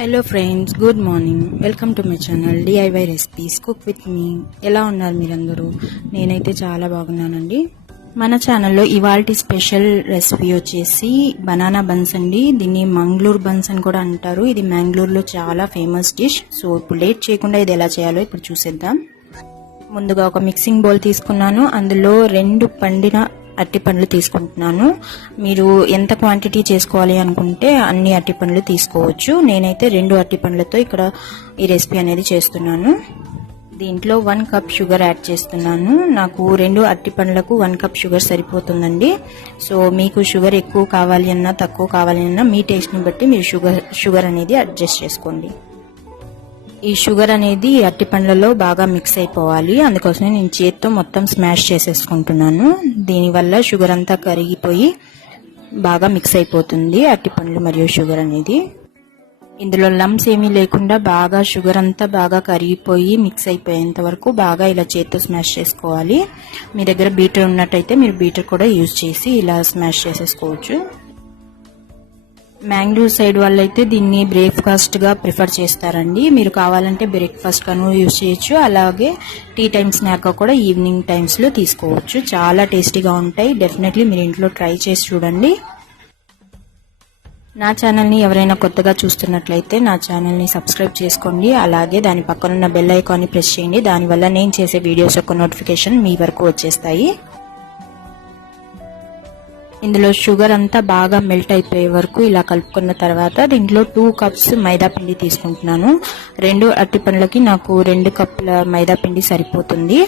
Hello friends, good morning. Welcome to my channel DIY recipes cook with me. ఎలా ఉన్నారు మీరందరూ? నేనైతే చాలా బాగున్నానండి. మన ఛానల్లో ఇవాల్టి స్పెషల్ రెసిపీ వచ్చేసి బనానా బన్స్ అండి. దీన్ని మంగళూరు బన్స్ అని కూడా అంటారు. ఇది మ్యాంగ్లూరులో చాలా ఫేమస్ డిష్. సో ఇప్పుడు లేట్ చేయకుండా ఇది ఎలా చేయాలో ఇప్పుడు చూసేద్దాం. ముందుగా ఒక మిక్సింగ్ బౌల్ తీసుకున్నాను. అందులో 2 పండిన అరటిపండ్లు తీసుకుంటున్నాను. మీరు ఎంత క్వాంటిటీ చేసుకోవాలి అనుకుంటే అన్ని అరటిపండ్లు తీసుకోవచ్చు. నేనైతే 2 అరటిపండ్లతో ఇక్కడ ఈ రెసిపీ అనేది చేస్తున్నాను. దీంట్లో 1 కప్ షుగర్ యాడ్ చేస్తున్నాను. నాకు 2 అరటిపండ్లకు 1 కప్ షుగర్ సరిపోతుందండి. సో మీకు షుగర్ ఎక్కువ కావాలి అన్నా తక్కువ కావాలి అన్నా మీ టేస్ట్ని బట్టి మీరు షుగర్ అనేది అడ్జస్ట్ చేసుకోండి. ఈ షుగర్ అనేది అరటిపండ్లలో బాగా మిక్స్ అయిపోవాలి. అందుకోసమే నేను చేత్తో మొత్తం స్మాష్ చేసేసుకుంటున్నాను. దీనివల్ల షుగర్ అంతా కరిగిపోయి బాగా మిక్స్ అయిపోతుంది అరటిపండ్లు మరియు షుగర్ అనేది. ఇందులో లమ్స్ ఏమీ లేకుండా బాగా షుగర్ అంతా బాగా కరిగిపోయి మిక్స్ అయిపోయేంత వరకు బాగా ఇలా చేత్తో స్మాష్ చేసుకోవాలి. మీ దగ్గర బీటర్ ఉన్నట్టయితే మీరు బీటర్ కూడా యూజ్ చేసి ఇలా స్మాష్ చేసేసుకోవచ్చు. మ్యాంగ్లూర్ సైడ్ వాళ్ళైతే దీన్ని బ్రేక్ఫాస్ట్ గా ప్రిఫర్ చేస్తారండి. మీరు కావాలంటే బ్రేక్ఫాస్ట్ గాను యూజ్ చేయొచ్చు. అలాగే టీ టైమ్ స్నాక్ కూడా ఈవినింగ్ టైమ్స్ లో తీసుకోవచ్చు. చాలా టేస్టీగా ఉంటాయి. డెఫినెట్లీ మీరు ఇంట్లో ట్రై చేసి చూడండి. నా ఛానల్ని ఎవరైనా కొత్తగా చూస్తున్నట్లయితే నా ఛానల్ని సబ్స్క్రైబ్ చేసుకోండి. అలాగే దాని పక్కనున్న బెల్ ఐకాన్ని ప్రెస్ చేయండి. దానివల్ల నేను చేసే వీడియోస్ యొక్క నోటిఫికేషన్ మీ వరకు వచ్చేస్తాయి. ఇందులో షుగర్ అంతా బాగా మెల్ట్ అయిపోయే వరకు ఇలా కలుపుకున్న తర్వాత దీంట్లో 2 కప్స్ మైదా పిండి తీసుకుంటున్నాను. 2 అరటిపండ్లకి నాకు 2 కప్పుల మైదా పిండి సరిపోతుంది.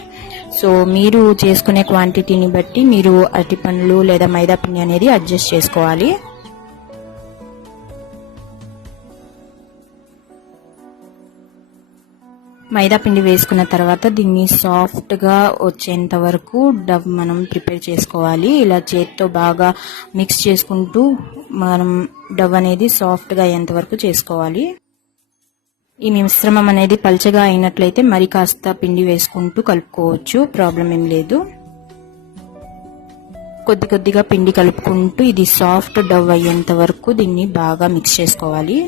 సో మీరు చేసుకునే క్వాంటిటీని బట్టి మీరు అరటిపండ్లు లేదా మైదా పిండి అనేది అడ్జస్ట్ చేసుకోవాలి. మైదా పిండి వేసుకున్న తర్వాత దీన్ని సాఫ్ట్ గా వచ్చేంత వరకు డవ్ మనం ప్రిపేర్ చేసుకోవాలి. ఇలా చేత్తో బాగా మిక్స్ చేసుకుంటూ మనం డవ్ అనేది సాఫ్ట్ గా అయ్యేంత వరకు చేసుకోవాలి. ఈ మిశ్రమం అనేది పల్చగా అయినట్లయితే మరి కాస్త పిండి వేసుకుంటూ కలుపుకోవచ్చు, ప్రాబ్లం ఏం లేదు. కొద్ది కొద్దిగా పిండి కలుపుకుంటూ ఇది సాఫ్ట్ డవ్ అయ్యేంత వరకు దీన్ని బాగా మిక్స్ చేసుకోవాలి.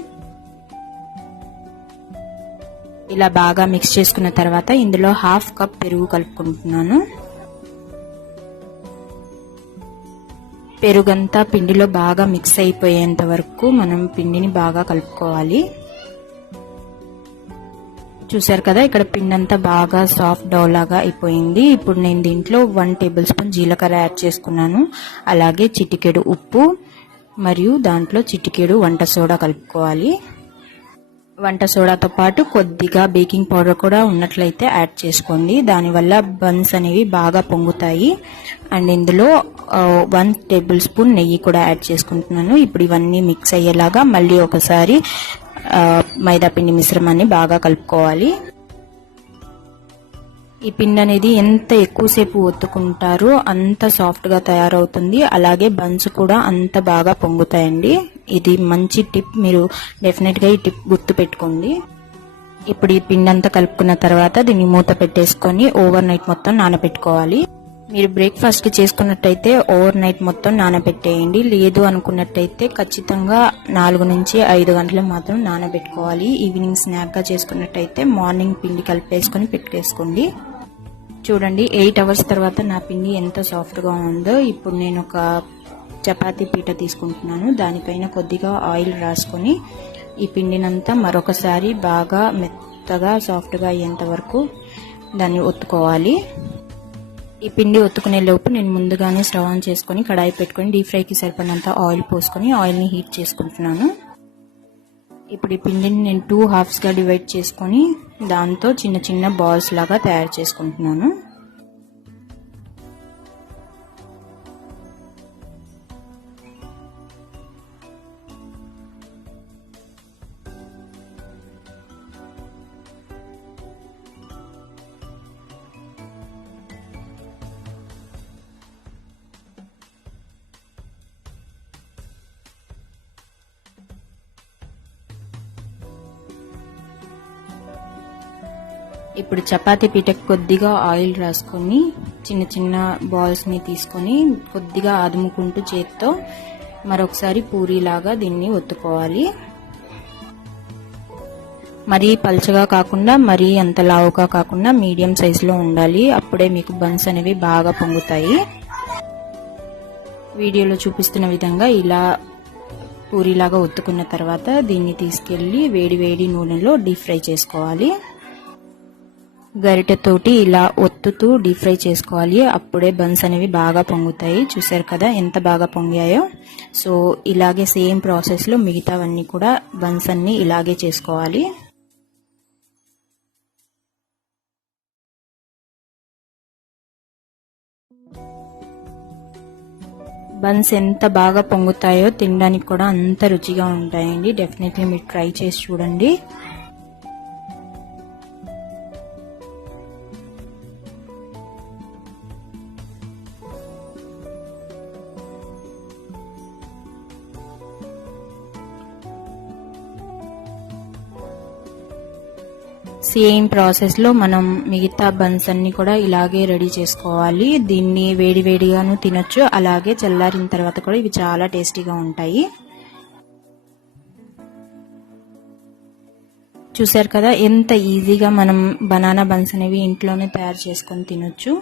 ఇలా బాగా మిక్స్ చేసుకున్న తర్వాత ఇందులో 1/2 కప్ పెరుగు కలుపుకుంటున్నాను. పెరుగంతా పిండిలో బాగా మిక్స్ అయిపోయేంత వరకు మనం పిండిని బాగా కలుపుకోవాలి. చూసారు కదా, ఇక్కడ పిండి అంతా బాగా సాఫ్ట్ డౌ లాగా అయిపోయింది. ఇప్పుడు నేను దీంట్లో 1 టేబుల్ స్పూన్ జీలకర్ర యాడ్ చేసుకున్నాను. అలాగే చిటికెడు ఉప్పు మరియు దాంట్లో చిటికెడు వంట సోడా కలుపుకోవాలి. వంట సోడాతో పాటు కొద్దిగా బేకింగ్ పౌడర్ కూడా ఉన్నట్లయితే యాడ్ చేసుకోండి. దానివల్ల బన్స్ అనేవి బాగా పొంగుతాయి. అండ్ ఇందులో 1 టేబుల్ స్పూన్ నెయ్యి కూడా యాడ్ చేసుకుంటున్నాను. ఇప్పుడు ఇవన్నీ మిక్స్ అయ్యేలాగా మళ్ళీ ఒకసారి మైదా పిండి మిశ్రమాన్ని బాగా కలుపుకోవాలి. ఈ పిండి అనేది ఎంత ఎక్కువసేపు ఒత్తుకుంటారో అంత సాఫ్ట్ గా తయారవుతుంది. అలాగే బన్స్ కూడా అంత బాగా పొంగుతాయండి. ఇది మంచి టిప్, మీరు డెఫినెట్ గా ఈ టిప్ గుర్తు పెట్టుకోండి. ఇప్పుడు ఈ పిండి అంతా కలుపుకున్న తర్వాత దీన్ని మూత పెట్టేసుకొని ఓవర్ నైట్ మొత్తం నానబెట్టుకోవాలి. మీరు బ్రేక్ఫాస్ట్ కి చేసుకున్నట్టయితే ఓవర్ నైట్ మొత్తం నానబెట్టేయండి. లేదు అనుకున్నట్టయితే ఖచ్చితంగా 4 నుంచి 5 గంటలు మాత్రం నానబెట్టుకోవాలి. ఈవినింగ్ స్నాక్ గా చేసుకున్నట్టయితే మార్నింగ్ పిండి కలిపేసుకొని పెట్టేసుకోండి. చూడండి, 8 అవర్స్ తర్వాత నా పిండి ఎంత సాఫ్ట్ గా ఉందో. ఇప్పుడు నేను ఒక చపాతీ పీట తీసుకుంటున్నాను. దానిపైన కొద్దిగా ఆయిల్ రాసుకొని ఈ పిండినంతా మరొకసారి బాగా మెత్తగా సాఫ్ట్ గా అయ్యేంత వరకు దాన్ని ఒత్తుకోవాలి. ఈ పిండి ఒత్తుకునే లోపు నేను ముందుగానే స్టవ్ ఆన్ చేసుకొని కడాయి పెట్టుకొని డీప్ ఫ్రైకి సరిపడినంత ఆయిల్ పోసుకొని ఆయిల్ని హీట్ చేసుకుంటున్నాను. ఇప్పుడు ఈ పిండిని నేను 2 హాఫ్స్ గా డివైడ్ చేసుకొని దాంతో చిన్న చిన్న బాల్స్ లాగా తయారు చేసుకుంటున్నాను. ఇప్పుడు చపాతీ పీటకు కొద్దిగా ఆయిల్ రాసుకొని చిన్న చిన్న బాల్స్ ని తీసుకొని కొద్దిగా అదుముకుంటూ చేత్తో మరొకసారి పూరీలాగా దీన్ని ఒత్తుకోవాలి. మరీ పల్చగా కాకుండా మరీ అంత లావుగా కాకుండా మీడియం సైజులో ఉండాలి. అప్పుడే మీకు బన్స్ అనేవి బాగా పొంగుతాయి. వీడియోలో చూపిస్తున్న విధంగా ఇలా పూరిలాగా ఒత్తుకున్న తర్వాత దీన్ని తీసుకెళ్లి వేడి వేడి నూనెలో డీప్ ఫ్రై చేసుకోవాలి. గరిటెతోటి ఇలా ఒత్తుతూ డీప్ ఫ్రై చేసుకోవాలి. అప్పుడే బన్స్ అనేవి బాగా పొంగుతాయి. చూసారు కదా ఎంత బాగా పొంగాయో. సో ఇలాగే సేమ్ ప్రాసెస్లో మిగతావన్నీ కూడా బన్స్ అన్ని ఇలాగే చేసుకోవాలి. బన్స్ ఎంత బాగా పొంగుతాయో తినడానికి కూడా అంత రుచిగా ఉంటాయండి. డెఫినెట్లీ మీరు ట్రై చేసి చూడండి. సేమ్ ప్రాసెస్ లో మనం మిగతా బన్స్ అన్ని కూడా ఇలాగే రెడీ చేసుకోవాలి. దీన్ని వేడి వేడిగాను తినొచ్చు, అలాగే చల్లారిన తర్వాత కూడా ఇవి చాలా టేస్టీగా ఉంటాయి. చూసారు కదా ఎంత ఈజీగా మనం బనానా బన్స్ అనేవి ఇంట్లోనే తయారు చేసుకొని తినొచ్చు.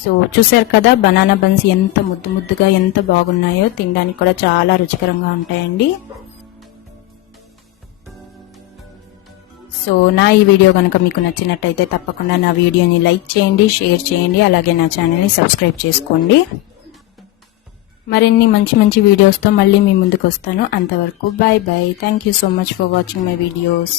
సో చూసారు కదా బనానా బన్స్ ఎంత ముద్దు ముద్దుగా ఎంత బాగున్నాయో, తినడానికి కూడా చాలా రుచికరంగా ఉంటాయండి. సో నా ఈ వీడియో కనుక మీకు నచ్చినట్టయితే తప్పకుండా నా వీడియోని లైక్ చేయండి, షేర్ చేయండి, అలాగే నా ఛానల్ని సబ్స్క్రైబ్ చేసుకోండి. మరిన్ని మంచి మంచి వీడియోస్తో మళ్ళీ మీ ముందుకు వస్తాను. అంతవరకు bye bye. Thank you so much for watching my videos.